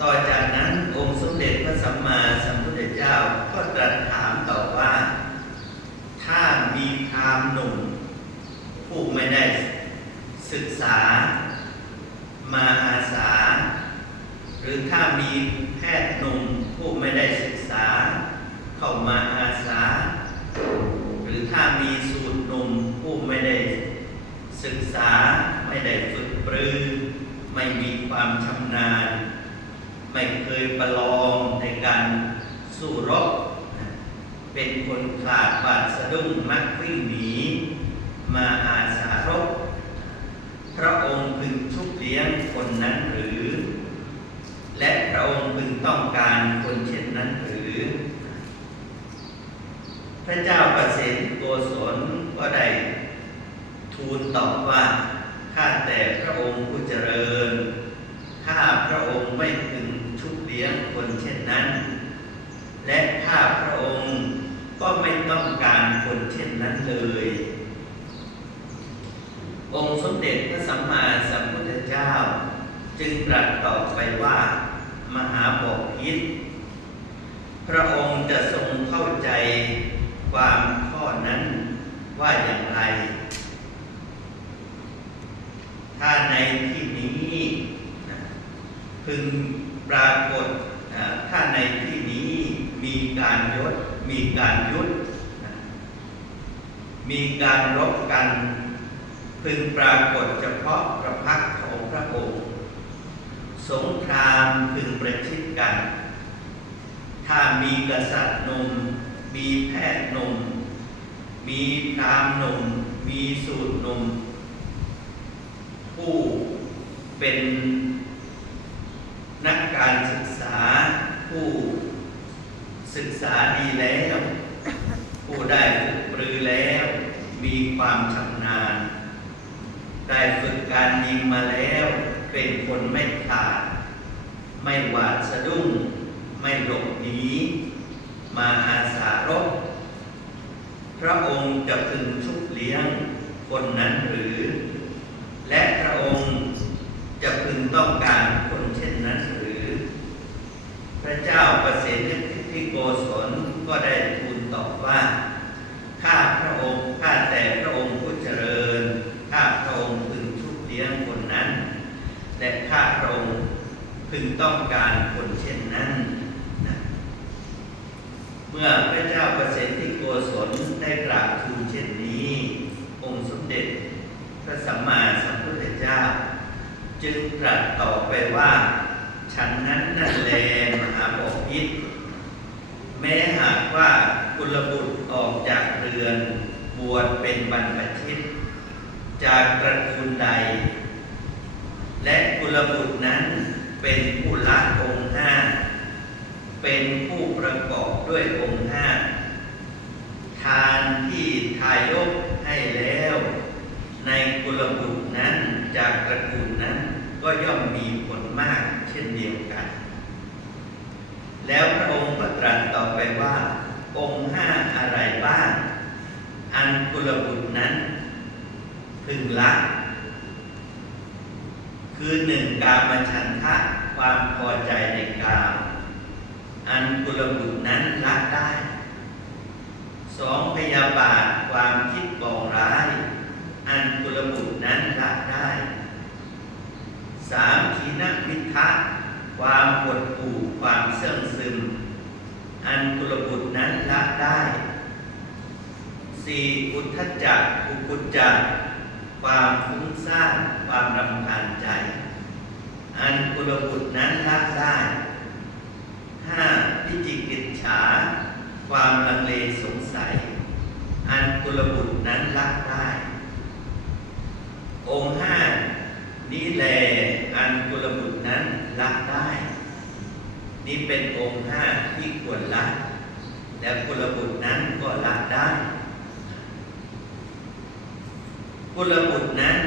ต่อจากนั้นองค์สมเด็จพระสัมมาสัมพุทธเจ้าก็ตรัสถามต่อว่า ถ้ามีพรามหนุ่ม ผู้ไม่ได้ศึกษา มาอาสา หรือถ้ามีแพทย์หนุ่มผู้ไม่ได้ศึกษา เข้ามาอาสา หรือถ้ามีสูตรหนุ่มผู้ไม่ได้ศึกษาไม่ได้ฝึกปรือ ไม่มีความชำนาญ ไม่เคยประลองในการสู้รบ เป็นคนขาดบาดสะดุ้งมักวิ่งหนีมาอาสารบ พระองค์พึงชุบเลี้ยงคนนั้นหรือ และพระองค์พึงต้องการคนเช่นนั้นหรือ พระเจ้าประสิทธิ์โกศลก็ได้ทูลตอบว่า ข้าแต่พระองค์ผู้เจริญ ข้าพระองค์ไม่พึงชุบเลี้ยงคนเช่นนั้น และข้าพระองค์ก็ไม่ต้องการคนเช่นนั้นเลย องค์สมเด็จพระสัมมาสัมพุทธเจ้า จึงตรัสตอบไปว่า มหาบอกพิษพระองค์จะทรงเข้าใจความข้อนั้นว่าอย่างไร ถ้าในที่นี้พึง ปรากฏถ้าในที่นี้มีการยศมีการยุดนะมีการรบกันพึงปรากฏเฉพาะพระพักของพระองค์ สงครามพึงประชิดกัน ถ้ามีกษัตริย์หนุ่มมีแพทย์หนุ่มมีพรามหนุ่มมีสูตรหนุ่มผู้เป็น นักการศึกษาผู้ศึกษาดีแล้ว ผู้ได้ฝึกปรือแล้ว มีความชำนาญ ได้ฝึกการยิงมาแล้ว เป็นคนไม่ขาด ไม่หวาดสะดุ้ง ไม่หลบหนีมาอาสารบพระองค์จะพึงชุบเลี้ยงคนนั้นหรือ และพระองค์จะพึงต้องการคนเช่นนั้นหรือ พระเจ้าประสิทธิทิโก ศลก็ได้ทูลตอบว่า ข้าพระองค์ ข้าแต่พระองค์ผู้เจริญ ข้าพระองค์พึงชุบเลี้ยงคนนั้น และข้าพระองค์พึงต้องการคนเช่นนั้นนะเมื่อพระเจ้าประสิทธิโกศลได้กราบทูลเช่นนี้ องค์สมเด็จ พระสัมมาสัมพุทธเจ้า จึงตรัสต่อไปว่า ฉันนั้นนั่นแลมหาบพิษ แม้หากว่ากุลบุตรออกจากเรือน บวชเป็นบรรพชิต จากตระกูลใด และกุลบุตรนั้นเป็นผู้ละองค์ห้า เป็นผู้ประกอบด้วยองค์ห้า ทานที่ทายกให้แล้ว ในกุลบุตรนั้นจากตระกูลนั้นก็ย่อมมีผลมากเช่นเดียวกัน แล้วพระองค์ รัสต่อไปว่า องค์ห้าอะไรบ้าง อันกุลบุตรนั้น พึงละคือหนึ่งกามฉันทะความพอใจในกาม อันกุลบุตรนั้นละได้สองพยาบาทความคิดปองร้าย อันกุลบุตรนั้นละได้สามขีนมิทะความปวดหู่ความเสื่องซึม อันกุลบุตรนั้นละได้สี่อุทธจักอุกุจจักความฟุ้งซ่านความรำคาญใจ อันกุลบุตรนั้นละได้ห้าพิจิกิจฉา ความลังเลสงสัย อันกุลบุตรนั้นละได้ องค์ห้านี้แลอันกุลบุตรนั้นละได้ นี่เป็นองค์ห้าที่ควรละ และกุลบุตรนั้นก็ละได้กุลบุตรนั้น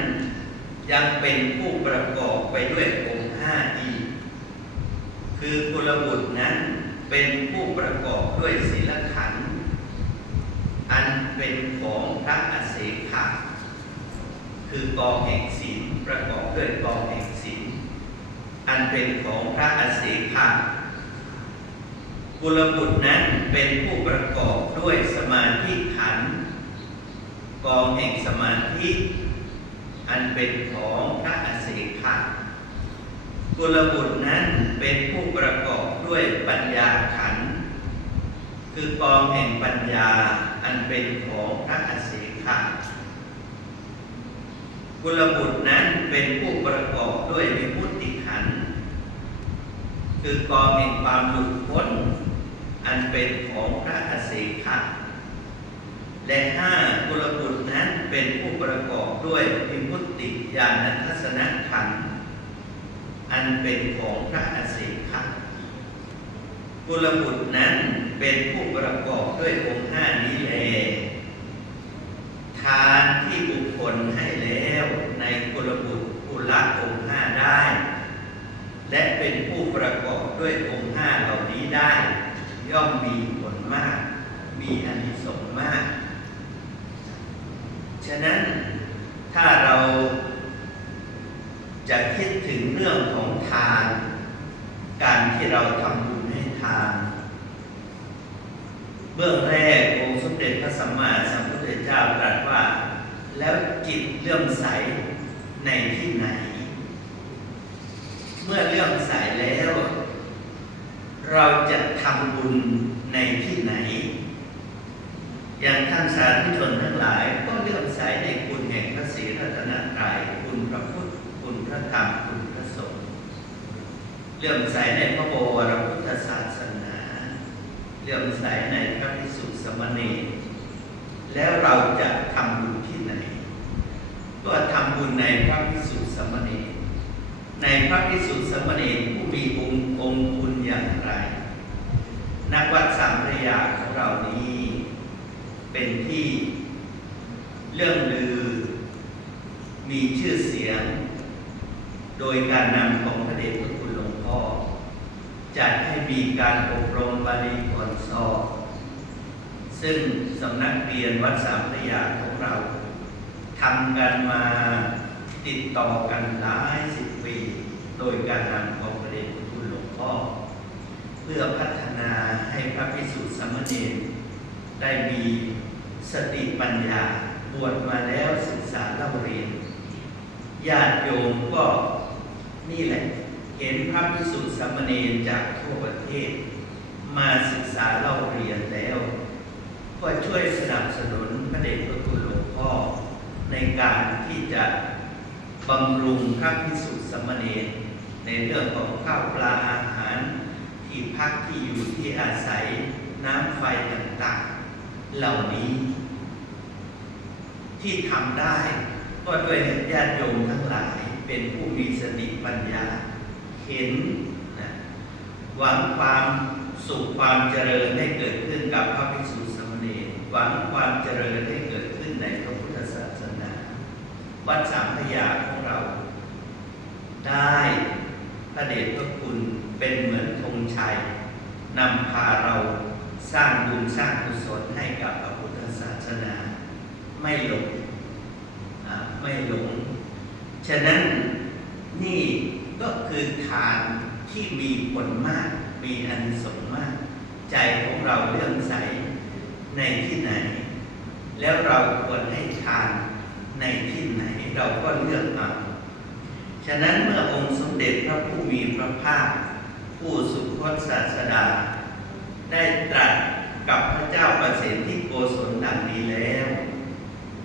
ยังเป็นผู้ประกอบไปด้วยองค์ห้าอีก คือกุลบุตรนั้นเป็นผู้ประกอบด้วยศีลขันธ์อันเป็นของพระอเสขะคือกองแห่งศีลประกอบด้วยกองแห่งศีลอันเป็นของพระอสีขะ กุลบุตรนั้นเป็นผู้ประกอบด้วยสมาธิขันธ์กองแห่งสมาธิ อันเป็นของพระอสีขะกุลบุตรนั้นเป็นผู้ประกอบด้วยปัญญาขันธ์คือกองแห่งปัญญาอันเป็นของพระอสีขะกุลบุตรนั้นเป็นผู้ประกอบด้วยวิมุตติขันธ์คือกองแห่งความหลุดพ้น อันเป็นของพระอเสขะและห้ากุลบุตรนั้นเป็นผู้ประกอบด้วยพิมุตติญาณทัศนขันธ์อันเป็นของพระอเสขะกุลบุตรนั้นเป็นผู้ประกอบด้วยองค์ห้านี้แล ทานที่บุคคลให้แล้วในกุลบุตรผู้ละองค์ห้าได้ และเป็นผู้ประกอบด้วยองค์ห้าเหล่านี้ได้ ย่อมมีผลมาก มีอานิสงส์มาก ฉะนั้นถ้าเราจะคิดถึงเรื่องของทาน การที่เราทำบุญให้ทาน เบื้องแรกองค์สมเด็จพระสัมมาสัมพุทธเจ้าตรัสว่า แล้วจิตเลื่อมใสในที่ไหน เมื่อเลื่อมใสแล้ว เราจะทำบุญในที่ไหน อย่างท่านสาธุชนทั้งหลายก็เลื่อมใสในคุณแห่งพระศรีรัตนตรัยคุณพระพุทธคุณพระธรรมคุณพระสงฆ์เลื่อมใสในพระบวรพุทธศาสนาเลื่อมใสใน มณีแล้วเราจะทำบุญที่ไหน ก็ทำบุญในพระพิสุทธิสมณีในพระพิสุทธิสมณีผู้มีองค์องค์คุณอย่างไร นักวัดสามพระยาของเรานี้ เป็นที่เรื่องลือ มีชื่อเสียง โดยการนำของพระเดชพระคุณหลวงพ่อจัดให้มีการอบรมบาลีก่อนสอบ ซึ่งสำนักเรียนวัดสามพระยาของเราทำกันมาติดต่อกันหลายสิบปี โดยการนำของพระเดชพระคุณหลวงพ่อ เพื่อพัฒนาให้พระภิกษุสามเณรได้มีสติปัญญาบวชมาแล้วศึกษาเล่าเรียนญาติโยมก็นี่แหละ เห็นพระภิกษุสามเณรจากทั่วประเทศ มาศึกษาเล่าเรียนแล้ว ก็ช่วยสนับสนุนพระเดชพระคุณหลวงพ่อในการที่จะบำรุงพระภิกษุสมณรในเรื่องของข้าวปลาอาหาร ที่พักที่อยู่ที่อาศัยน้ำไฟต่างๆ เหล่านี้ ที่ทำได้ก็ด้วยญาติโยมทั้งหลายเป็นผู้มีสติปัญญา เห็นนะหวังความสุขความเจริญให้เกิดขึ้นกับพระภิกษุสามเณร หวังความเจริญให้เกิดขึ้นในพระพุทธศาสนา วัดสามพระยาของเรา ได้พระเดชพระคุณเป็นเหมือนธงชัยนำพาเราสร้างบุญสร้างกุศลให้กับพระพุทธศาสนา ไม่หลงไม่หลง ฉะนั้นนี่ก็คือทานที่มีผลมาก มีอานิสงมาก ใจของเราเลื่อมใส ในที่ไหน แล้วเราควรให้ทานในที่ไหนเราก็เลือกเอาฉะนั้นเมื่อองค์สมเด็จพระผู้มีพระภาค ผู้สุคตศาสดา ได้ตรัสกับพระเจ้าประสิทธิโกศลดังนี้แล้ว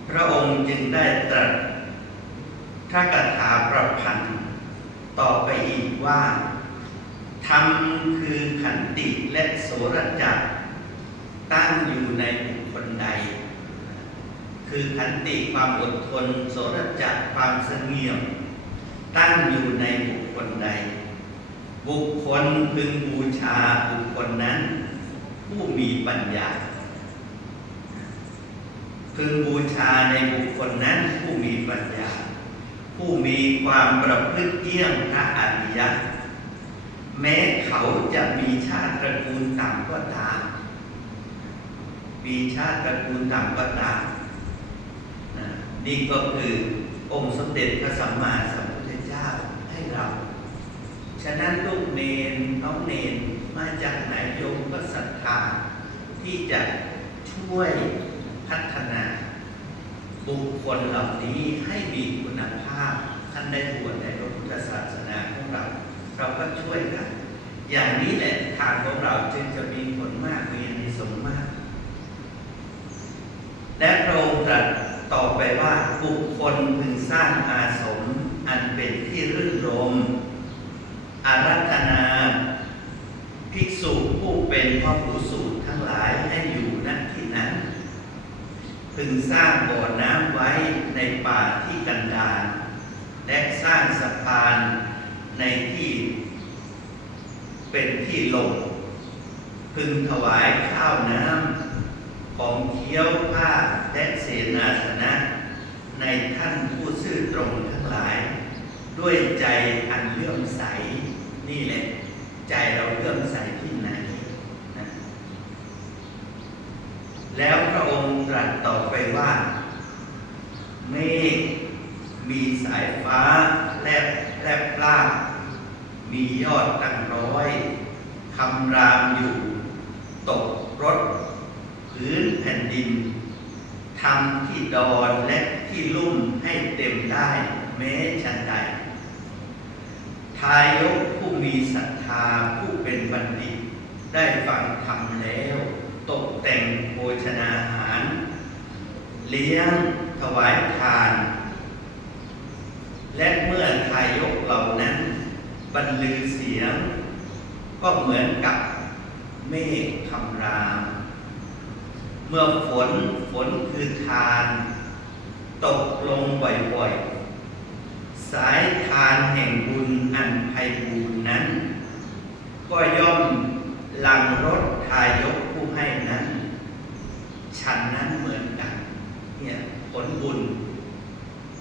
พระองค์จึงได้ตรัสพระกถาประพันธ์ต่อไปอีกว่าธรรมคือขันติและโสรจักรตั้งอยู่ในบุคคลใด คือขัน ติความอดทนโสรจักความเสงี่ยม ตั้งอยู่ในบุคคลใด บุคคลพึงบูชาบุคคลนั้น ผู้มีปัญญาพึงบูชาในบุคคลนั้นผู้มีปัญญา ผู้มีความประพฤติเยี่ยงพระอริยะแม้เขาจะมีชาติตระกูลต่ำก็ตามมีชาติตระกูลต่ำก็ตาม นี่ก็คือองค์สมเด็จพระสัมมาสัมพุทธเจ้าให้เรา ฉะนั้นลูกเนนน้องเนนมาจากไหนโยมก็ศรัทธาที่จะช่วยพัฒนา บุคคลเหล่านี้ให้มีคุณภาพท่านได้บวชในพระพุทธศาสนาของเรา เราก็ช่วยกันอย่างนี้แหละทางของเราจึงจะมีผลมากมีอานิสงส์มาก และพระองค์ตรัสต่อไปว่า บุคคลพึงสร้างอาสม อันเป็นที่รื่นรม อารัธนา ภิกษุผู้เป็นพ่อผู้สูตรทั้งหลายให้อยู่ณที่นั้น พึงสร้างบ่อน้ำไว้ในป่าที่กันดารและสร้างสะพานในที่เป็นที่ลงพึงถวายข้าวน้ำของเคี้ยวผ้าและเสนาสนะ ในท่านผู้ซื่อตรงทั้งหลาย ด้วยใจอันเลื่อมใสนี่แหละ ใจเราเลื่อมใสที่ไหนนะแล้วพระองค์ตรัสต่อไปว่า เมฆมีสายฟ้าแลบแลบลามียอดตั้งร้อยคำรามอยู่ ตกรถ พื้นแผ่นดิน ทำที่ดอนและที่ลุ่มให้เต็มได้แม้ชันใด ทายกผู้มีศรัทธาผู้เป็นบัณฑิต ได้ฟังธรรมแล้ว ตกแต่งโภชนาอาหาร เลี้ยงถวายทาน และเมื่อทายกเหล่านั้นบรรลือเสียง ก็เหมือนกับเมฆคำราม เมื่อฝนฝนคือทาน ตกลงบ่อยๆ สายทานแห่งบุญอันไพบูรณ์นั้น ก็ย่อมหลังรถทายกผู้ให้นั้น ฉันนั้นเหมือนกันเนี่ยผลบุญ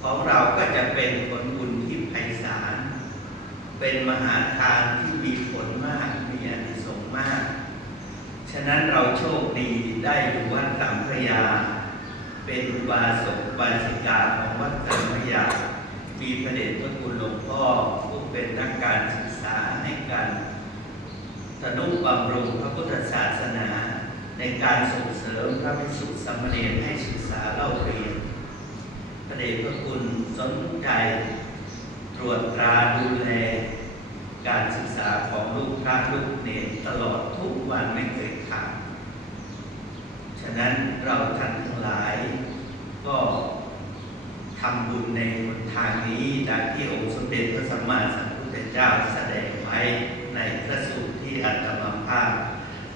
ของเราก็จะเป็นผลบุญที่ไพศาล เป็นมหาทานที่มีผลมาก มีอานิสงส์มาก ฉะนั้นเราโชคดีได้อยู่วัดสามพระยา เป็นอุบาสกบาสิกาของวัดสามพระยา มีพระเดชพระคุณหลวงพ่อผู้เป็นนักการศึกษาในการทนุบำรุงพระพุทธศาสนา ในการส่งเสริมพระภิกษุสามเณรให้ศึกษาเล่าเรียนพระเดชพระคุณสนใจตรวจตราดูแลการศึกษาของลูกพระลูกเนรตลอดทุกวันไม่เคย ฉะนั้นเราท่านทั้งหลาย ก็ทำบุญในหนทางนี้ดังที่องค์สมเด็จพระสัมมาสัมพุทธเจ้าแสดงไว้ในพระสูตรที่อัตมาภาพ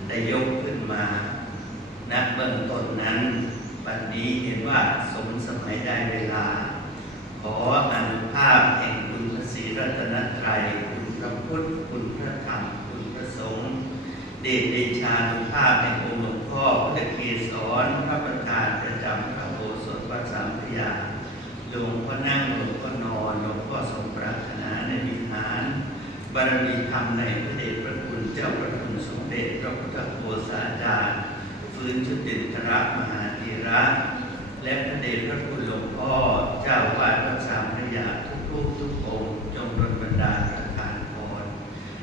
ได้ยกขึ้นมาณเบื้องต้นนั้นบัดนี้เห็นว่าสมสมัยได้เวลา ขออนุภาพแห่งคุณพระศรีรัตนตรัยคุณพระพุทธคุณพระธรรมคุณพระสงฆ์เดชเดชานุภาพแห่งองค์ พ่อพระเกศรพระประธานประจำพระโอสถวัดสามพยาหลวงพ่อนั่งหลวงพ่อนอนหลวงพ่อทรงปรารถนาในวิหารบารมีธรรมในพระเดชพระคุณเจ้าพระคุณสมเด็จพระพุทธโฆษาจารย์ฟื้นชุตินทรมหาธีระและพระเดชพระคุณหลวงพ่อเจ้าวาดวัดสามพยาทุกรูปทุกองค์จงรบันดาลประทานพร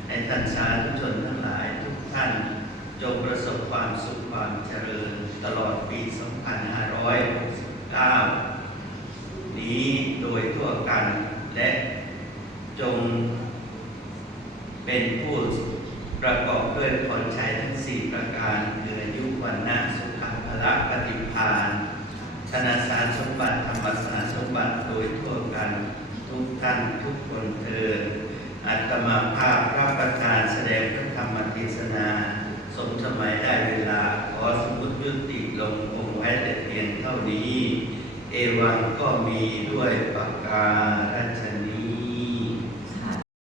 ให้ท่านสาธุชนทั้งหลายทุกท่าน จงประสบความสุขความเจริญตลอดปี 2569 นี้โดยทั่วกันและจงเป็นผู้ประกอบด้วยผลชัยทั้งสี่ประการคืออายุวันนะสุขภละปฏิภาณธนาสารสมบัติธรรมสารสมบัติโดยทั่วกันทุกท่านทุกคนเถิดอัตมาภาพรับประทานแสดงพระธรรมเทศนา สมสมัยได้เวลา ขอสมุดยุติลงคงไว้แต่เพียงเท่านี้ เอวังก็มีด้วยปากการรัช